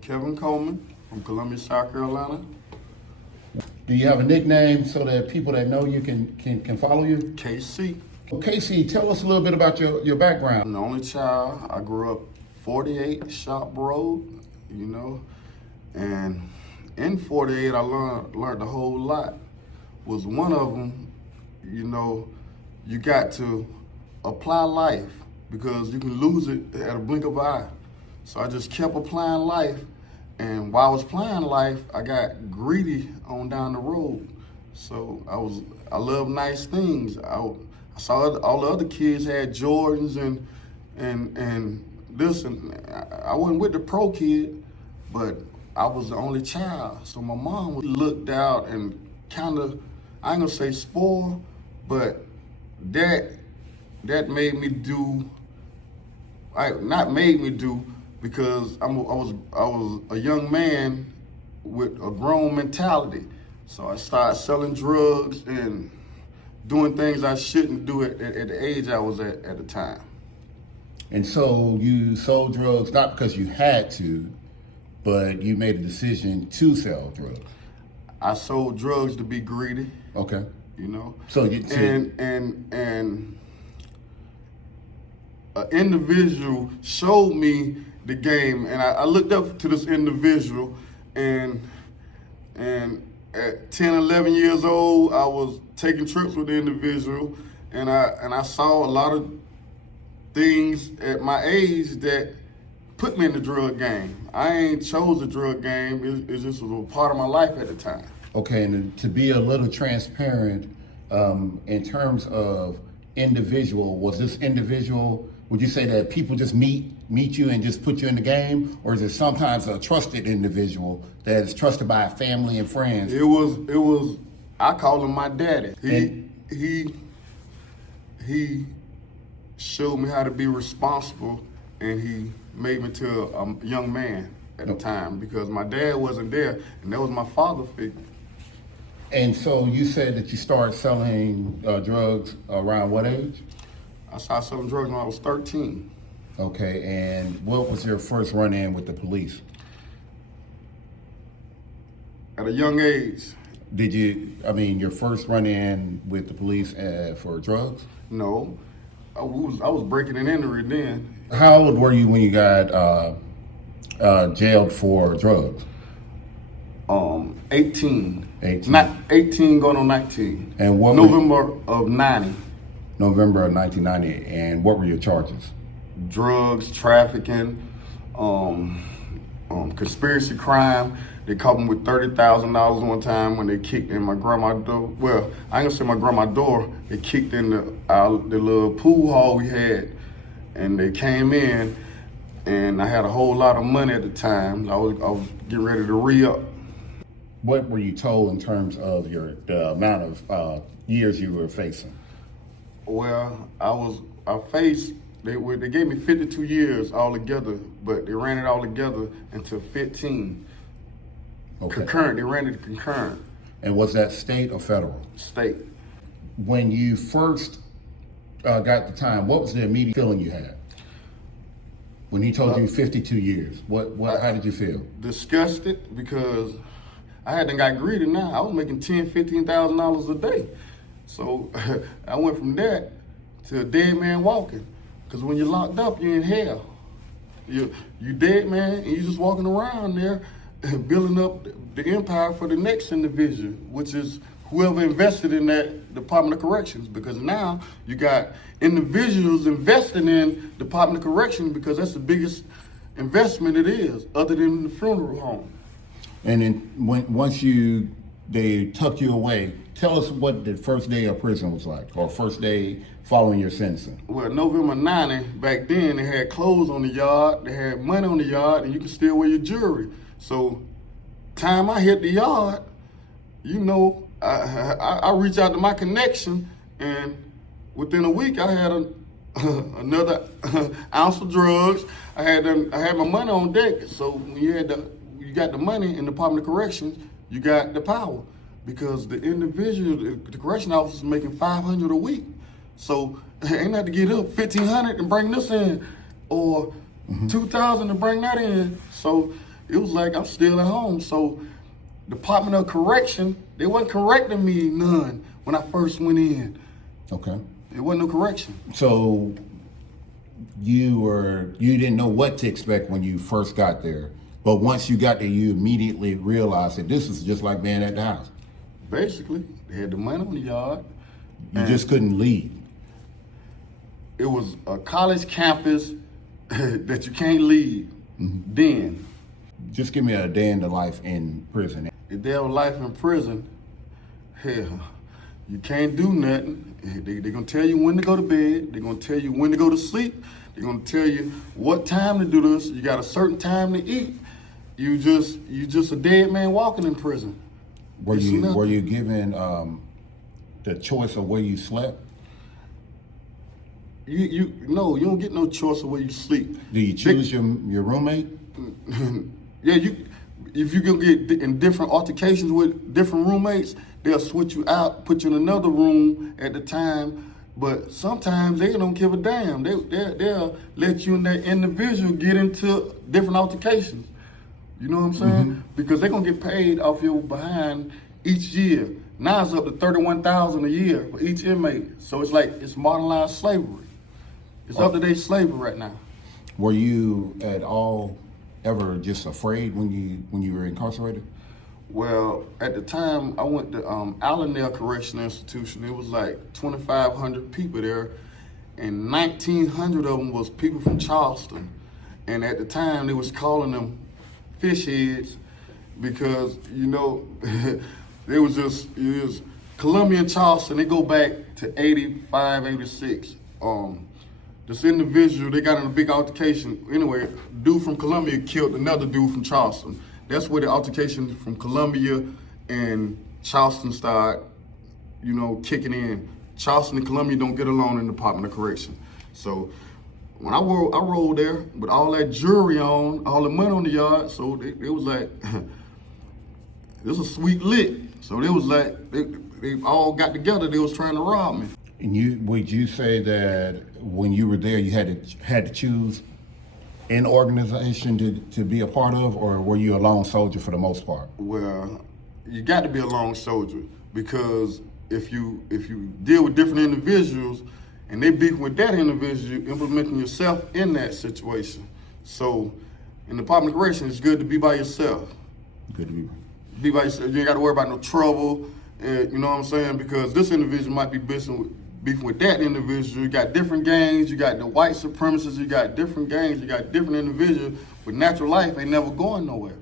Kevin Coleman from Columbia, South Carolina. Do you have a nickname so that people that know you can follow you? KC. Well, Casey, tell us a little bit about your background. I'm the only child. I grew up 48 Shop Road, and in 48 I learned a whole lot. Was one of them, you got to apply life because you can lose it at a blink of an eye. So I just kept applying life, and while I was applying life, I got greedy on down the road. So I love nice things. I saw all the other kids had Jordans and this, and I wasn't with the pro kid, but I was the only child. So my mom looked out and kind of, I ain't gonna say spoiled, but that made me do, not made me do, because I was a young man with a grown mentality. So I started selling drugs and doing things I shouldn't do at the age I was at the time. And so you sold drugs not because you had to, but you made a decision to sell drugs. I sold drugs to be greedy. Okay. So and an individual showed me the game, and I looked up to this individual, and at 10, 11 years old, I was taking trips with the individual, and I saw a lot of things at my age that put me in the drug game. I ain't chose the drug game. It just was a part of my life at the time. Okay, and to be a little transparent, in terms of individual, was this individual, would you say that people just meet you and just put you in the game? Or is it sometimes a trusted individual that is trusted by family and friends? It was, I call him my daddy. He showed me how to be responsible, and he made me to a young man at the time, because my dad wasn't there, and that was my father figure. And so you said that you started selling drugs around what age? I started selling drugs when I was 13. Okay, and what was your first run-in with the police? At a young age. Your first run-in with the police for drugs? No, I was breaking and entering then. How old were you when you got jailed for drugs? 18. 18. Not 18 going on 19. And what November of 90. November of 1990. And what were your charges? Drugs, trafficking, conspiracy crime. They caught me with $30,000 one time when they kicked in my grandma's door. Well, I ain't gonna say my grandma's door. They kicked in the little pool hall we had, and they came in, and I had a whole lot of money at the time. I was getting ready to re-up. What were you told in terms of the amount of years you were facing? Well, they gave me 52 years altogether, but they ran it all together into 15. Okay. Concurrent, they ran it concurrent. And was that state or federal? State. When you first got the time, what was the immediate feeling you had? When he told you 52 years, how did you feel? Disgusted, because I hadn't got greedy now. I was making $10,000, $15,000 a day. So I went from that to a dead man walking. Because when you're locked up, you're in hell. You dead man, and you're just walking around there building up the empire for the next individual, which is whoever invested in that Department of Corrections. Because now you got individuals investing in Department of Corrections, because that's the biggest investment it is, other than the funeral home. And then once they tucked you away, tell us what the first day of prison was like, or first day following your sentencing. Well, November 90, back then, they had clothes on the yard, they had money on the yard, and you could still wear your jewelry. So, time I hit the yard, I reached out to my connection, and within a week, I had another ounce of drugs. I had my money on deck. So when you got the money in the Department of Corrections, you got the power, because the individual, the correction officer is making $500 a week. So ain't have to get up $1,500 and bring this in, or $2,000 to bring that in. So it was like I'm still at home. So Department of Correction, they wasn't correcting me none when I first went in. Okay. It wasn't no correction. So you didn't know what to expect when you first got there, but once you got there, you immediately realized that this is just like being at the house. Basically, they had the money on the yard. You just couldn't leave. It was a college campus that you can't leave. Then. Just give me a day in the life in prison. A day of life in prison, hell, you can't do nothing. They're going to tell you when to go to bed. They're going to tell you when to go to sleep. They're going to tell you what time to do this. You got a certain time to eat. You just a dead man walking in prison. Were you given the choice of where you slept? No, you don't get no choice of where you sleep. Do you choose your roommate? Yeah, if you can get in different altercations with different roommates, they'll switch you out, put you in another room at the time. But sometimes they don't give a damn. They'll let you and that individual get into different altercations. You know what I'm saying? Because they're gonna get paid off your behind each year. Now it's up to $31,000 a year for each inmate. So it's like it's modernized slavery. It's up to date slavery right now. Were you at all ever just afraid when you were incarcerated? Well, at the time I went to Allendale Correctional Institution. It was like 2,500 people there, and 1,900 of them was people from Charleston. And at the time they was calling them fish heads because, you know, it was Columbia and Charleston. They go back to 85, 86. This individual, they got in a big altercation. Anyway, dude from Columbia killed another dude from Charleston. That's where the altercation from Columbia and Charleston started, you know, kicking in. Charleston and Columbia don't get along in the Department of Correction. So when I rolled there with all that jewelry on, all the money on the yard, so it was like, this was a sweet lick. So they was like, they all got together, they was trying to rob me. And would you say that when you were there, you had to choose an organization to be a part of, or were you a lone soldier for the most part? Well, you got to be a lone soldier, because if you deal with different individuals and they beef with that individual, you're implementing yourself in that situation. So in the Department of Correction, it's good to be by yourself. Good to Be by yourself. You ain't got to worry about no trouble. You know what I'm saying? Because this individual might be beefing with that individual. You got different gangs. You got the white supremacists. You got different gangs. You got different individuals. But natural life ain't never going nowhere.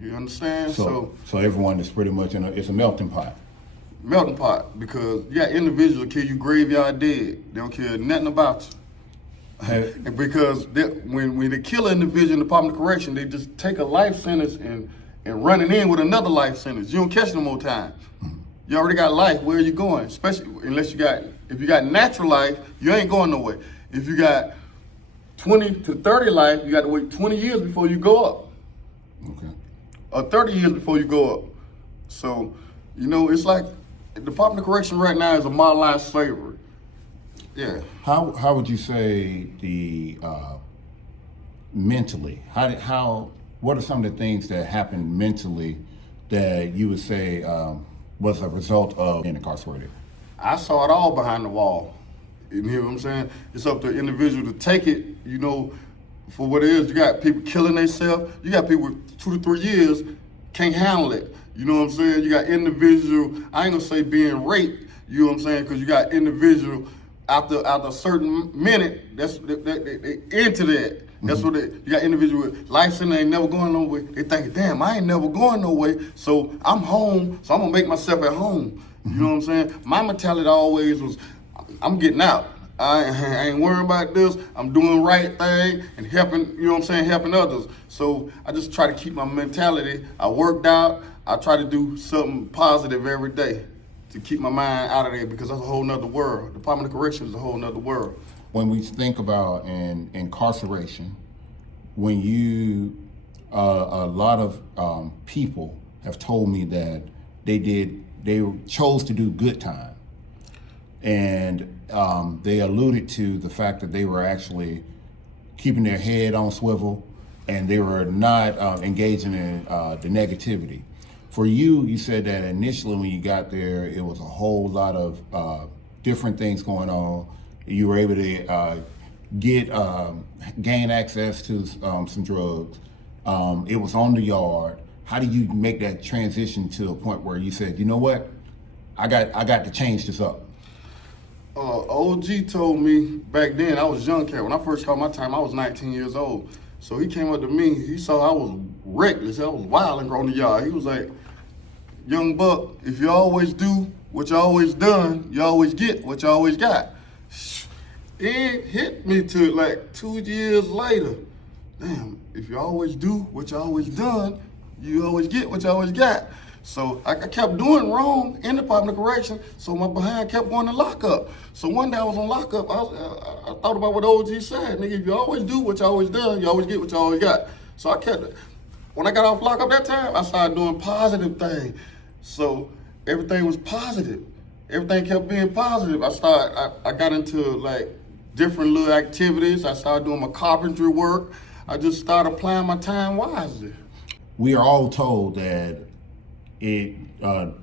You understand? So everyone is pretty much it's a melting pot. Melting pot, because you got individuals kill you graveyard dead. They don't care nothing about you. And because when they kill an individual in the Department of Correction, they just take a life sentence and run it in with another life sentence. You don't catch no more time. You already got life. Where are you going? Especially if you got natural life, you ain't going nowhere. If you got 20 to 30 life, you got to wait 20 years before you go up. Okay. Or 30 years before you go up. So, you know, it's like the Department of Correction right now is a modernized slavery. Yeah. How would you say the mentally? What are some of the things that happened mentally that you would say was a result of being incarcerated? I saw it all behind the wall. You hear what I'm saying? It's up to the individual to take it, you know, for what it is. You got people killing themselves. You got people with 2 to 3 years can't handle it. You know what I'm saying? You got individual, I ain't gonna say being raped, you know what I'm saying? Because you got individual after a certain minute, they into that. That's what you got individual with life sentence ain't never going nowhere. They think, damn, I ain't never going nowhere. So I'm home, so I'm gonna make myself at home. You know what I'm saying? My mentality always was, I'm getting out. I ain't worrying about this. I'm doing the right thing and helping, you know what I'm saying, helping others. So I just try to keep my mentality. I worked out. I try to do something positive every day to keep my mind out of there, because that's a whole nother world. The Department of Corrections is a whole nother world. When we think about incarceration, when a lot of people have told me that they chose to do good time. And they alluded to the fact that they were actually keeping their head on swivel, and they were not engaging in the negativity. For you, you said that initially when you got there, it was a whole lot of different things going on. You were able to gain access to some drugs. It was on the yard. How do you make that transition to a point where you said, you know what, I got to change this up? OG told me back then, I was young cat. When I first caught my time, I was 19 years old. So he came up to me, he saw I was reckless, I was wild on the yard. He was like, young buck, if you always do what you always done, you always get what you always got. It hit me to like 2 years later. Damn, if you always do what you always done, you always get what you always got. So I kept doing wrong in the Department of Correction, so my behind kept going to lockup. So one day I was on lockup, I thought about what OG said. Nigga, if you always do what you always done, you always get what you always got. So I kept, when I got off lockup that time, I started doing positive things. So everything was positive. Everything kept being positive. I got into like different little activities. I started doing my carpentry work. I just started applying my time wisely. We are all told that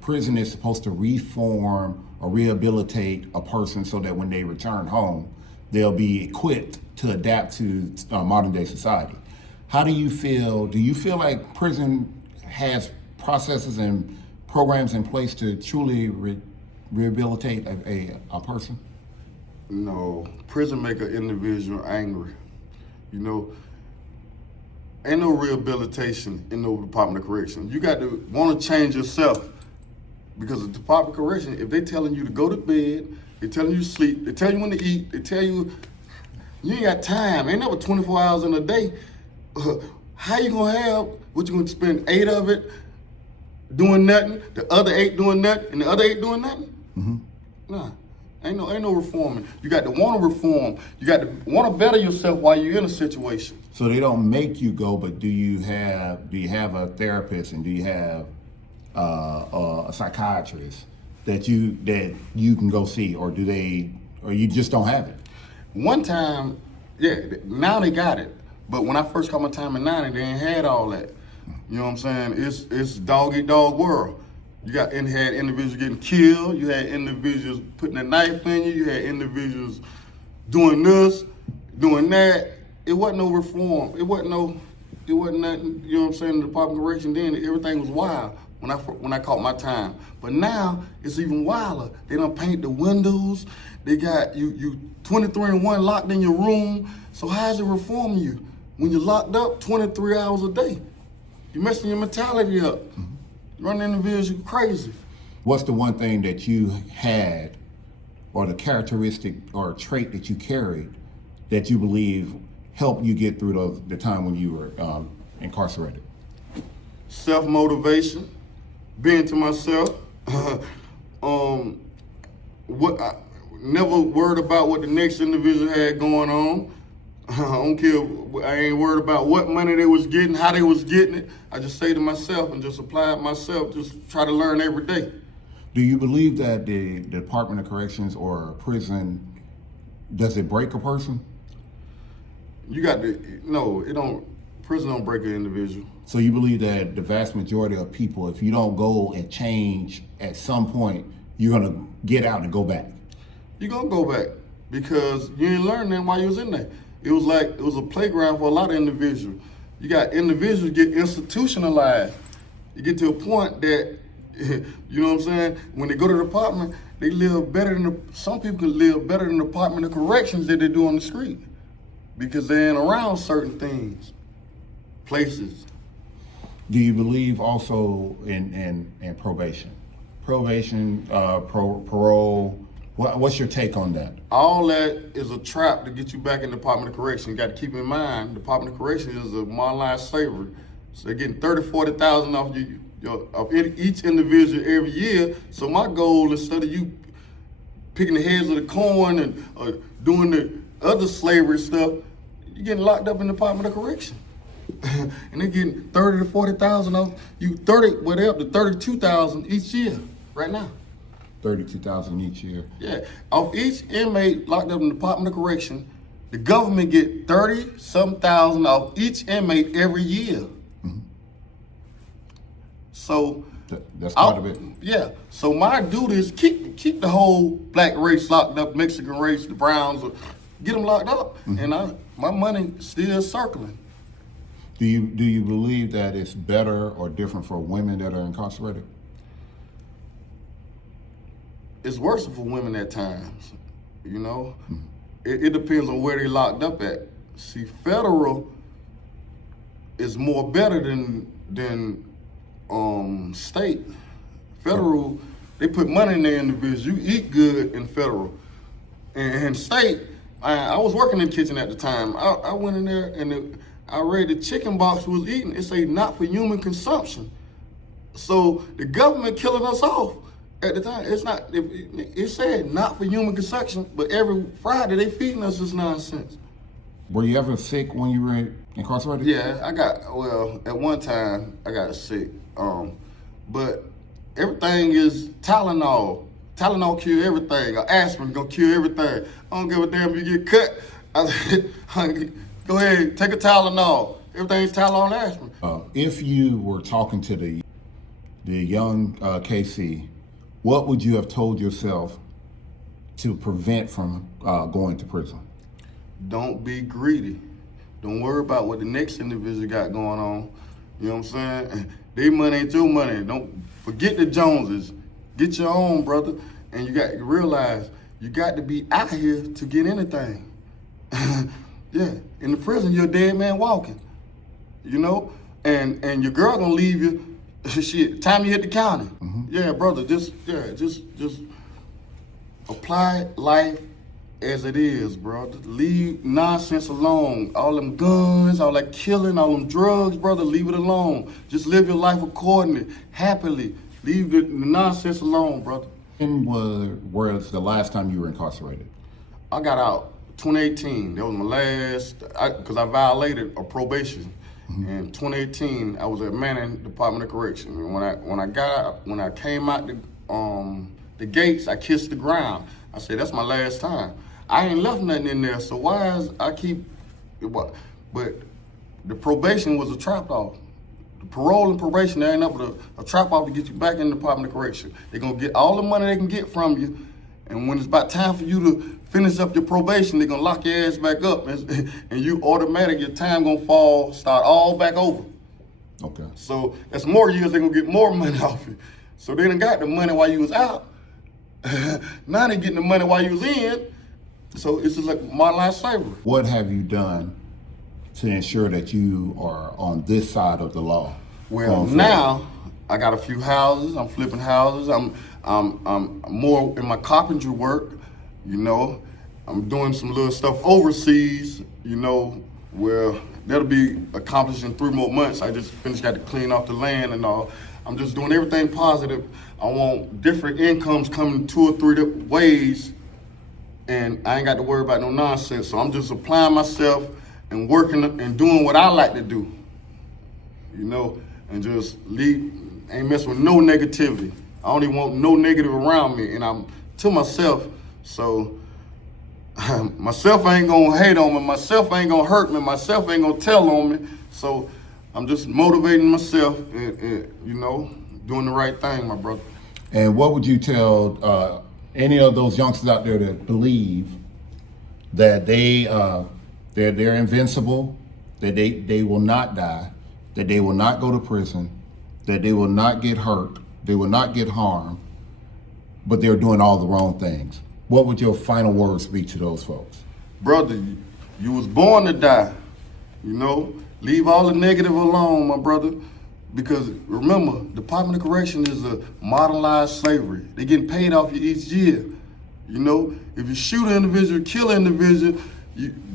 prison is supposed to reform or rehabilitate a person so that when they return home, they'll be equipped to adapt to modern day society. How do you feel? Do you feel like prison has processes and programs in place to truly rehabilitate a person? No, prison make an individual angry. You know, ain't no rehabilitation in no Department of Correction. You got to want to change yourself, because the Department of Correction, if they telling you to go to bed, they telling you to sleep, they tell you when to eat, they tell you you ain't got time. Ain't never 24 hours in a day. How you gonna have what you gonna spend 8 of it doing nothing, the other 8 doing nothing, and the other 8 doing nothing? Mm-hmm. Nah. Ain't no reforming. You got to want to reform. You got to want to better yourself while you're in a situation. So they don't make you go, but do you have a therapist, and do you have a psychiatrist that you can go see, or or you just don't have it? One time, yeah, now they got it. But when I first caught my time in 90, they ain't had all that. You know what I'm saying? It's dog eat dog world. You had individuals getting killed. You had individuals putting a knife in you. You had individuals doing this, doing that. It wasn't no reform. It wasn't nothing. You know what I'm saying? In the Department of Correction then, everything was wild when I caught my time. But now it's even wilder. They done paint the windows. They got you 23-1 locked in your room. So how is it reforming you when you're locked up 23 hours a day? You're messing your mentality up. Running individuals crazy. What's the one thing that you had, or the characteristic or trait that you carried, that you believe helped you get through the time when you were incarcerated? Self-motivation, being to myself. Never worried about what the next individual had going on. I don't care. I ain't worried about what money they was getting, how they was getting it. I just say to myself and just apply it myself. Just try to learn every day. Do you believe that the Department of Corrections or a prison, does it break a person? Prison don't break an individual. So you believe that the vast majority of people, if you don't go and change at some point, you're gonna get out and go back? You're gonna go back because you ain't learned nothing while you was in there. It was a playground for a lot of individuals. You got individuals get institutionalized. You get to a point that, you know what I'm saying, when they go to the department, they live better some people can live better than the Department of Corrections than they do on the street, because they ain't around certain things, places. Do you believe also in probation? Probation, parole, what's your take on that? All that is a trap to get you back in the Department of Correction. You got to keep in mind, the Department of Correction is a marginalized slavery. So they're getting 30, 40,000 off of each individual every year. So my goal, instead of you picking the heads of the corn and doing the other slavery stuff, you're getting locked up in the Department of Correction. And they're getting 30 to 40,000 off you, they're up to 32,000 each year right now. 32,000 each year. Yeah, off each inmate locked up in the Department of Correction, The government get 30-some thousand off each inmate every year. So that's part of it. Yeah. So my duty is keep the whole black race locked up, Mexican race, the Browns, get them locked up, and my money still circling. Do you believe that it's better or different for women that are incarcerated? It's worse for women at times. You know, it depends on where they locked up at. See, federal is more better than state. Federal, they put money in their individuals. You eat good in federal. And state, I was working in the kitchen at the time. I went in there and I read the chicken box we was eating. It say not for human consumption. So the government killing us off at the time. It's not. It said not for human consumption, but every Friday they feeding us this nonsense. Were you ever sick when you were incarcerated? Yeah, at one time I got sick. But everything is Tylenol. Tylenol cure everything. Aspirin gonna cure everything. I don't give a damn if you get cut. Go ahead, take a Tylenol. Everything's Tylenol and aspirin. If you were talking to the young KC, what would you have told yourself to prevent from going to prison? Don't be greedy. Don't worry about what the next individual got going on. You know what I'm saying? Their money ain't your money. Don't forget the Joneses. Get your own, brother. And you got to realize you got to be out here to get anything. Yeah, in the prison, you're a dead man walking. You know? And your girl gonna leave you. Shit, time you hit the county. Yeah, brother, just apply life as it is, brother. Leave nonsense alone. All them guns, all that killing, all them drugs, brother, leave it alone. Just live your life accordingly, happily. Leave the nonsense alone, brother. When was the last time you were incarcerated? I got out 2018. That was my last, because I violated a probation. In 2018, I was at Manning Department of Correction. And when I came out the gates, I kissed the ground. I said, that's my last time. I ain't left nothing in there, so why is I keep what? But the probation was a trap off. The parole and probation, there ain't nothing but a trap off to get you back in the Department of Correction. They're gonna get all the money they can get from you, and when it's about time for you to finish up your probation, they're gonna lock your ass back up, and you automatic, your time gonna fall, start all back over. Okay. So that's more years, they're gonna get more money off you. So they done got the money while you was out. Now they getting the money while you was in. So it's just like modern slavery. What have you done to ensure that you are on this side of the law? Well, now I got a few houses. I'm flipping houses. I'm more in my carpentry work. You know, I'm doing some little stuff overseas. You know, where that'll be accomplished in 3 more months. I just got to clean off the land and all. I'm just doing everything positive. I want different incomes coming 2 or 3 ways, and I ain't got to worry about no nonsense. So I'm just applying myself and working and doing what I like to do, you know, and just ain't messing with no negativity. I don't even want no negative around me, and I'm to myself. So myself ain't gonna hate on me, myself ain't gonna hurt me, myself ain't gonna tell on me. So I'm just motivating myself and you know, doing the right thing, my brother. And what would you tell any of those youngsters out there that believe that they're invincible, that they will not die, that they will not go to prison, that they will not get hurt, they will not get harmed, but they're doing all the wrong things? What would your final words be to those folks? Brother, you was born to die, you know? Leave all the negative alone, my brother. Because remember, Department of Correction is a modernized slavery. They're getting paid off you each year. You know, if you shoot an individual, kill an individual,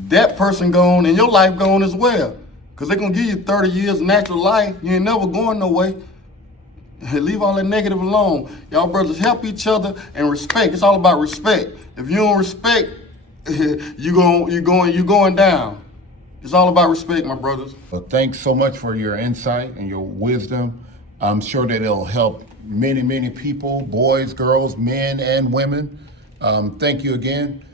that person gone and your life gone as well. Because they're going to give you 30 years natural life. You ain't never going no way. Leave all that negative alone. Y'all brothers help each other and respect. It's all about respect. If you don't respect, you're going down. It's all about respect, my brothers. Well, thanks so much for your insight and your wisdom. I'm sure that it'll help many, many people, boys, girls, men, and women. Thank you again.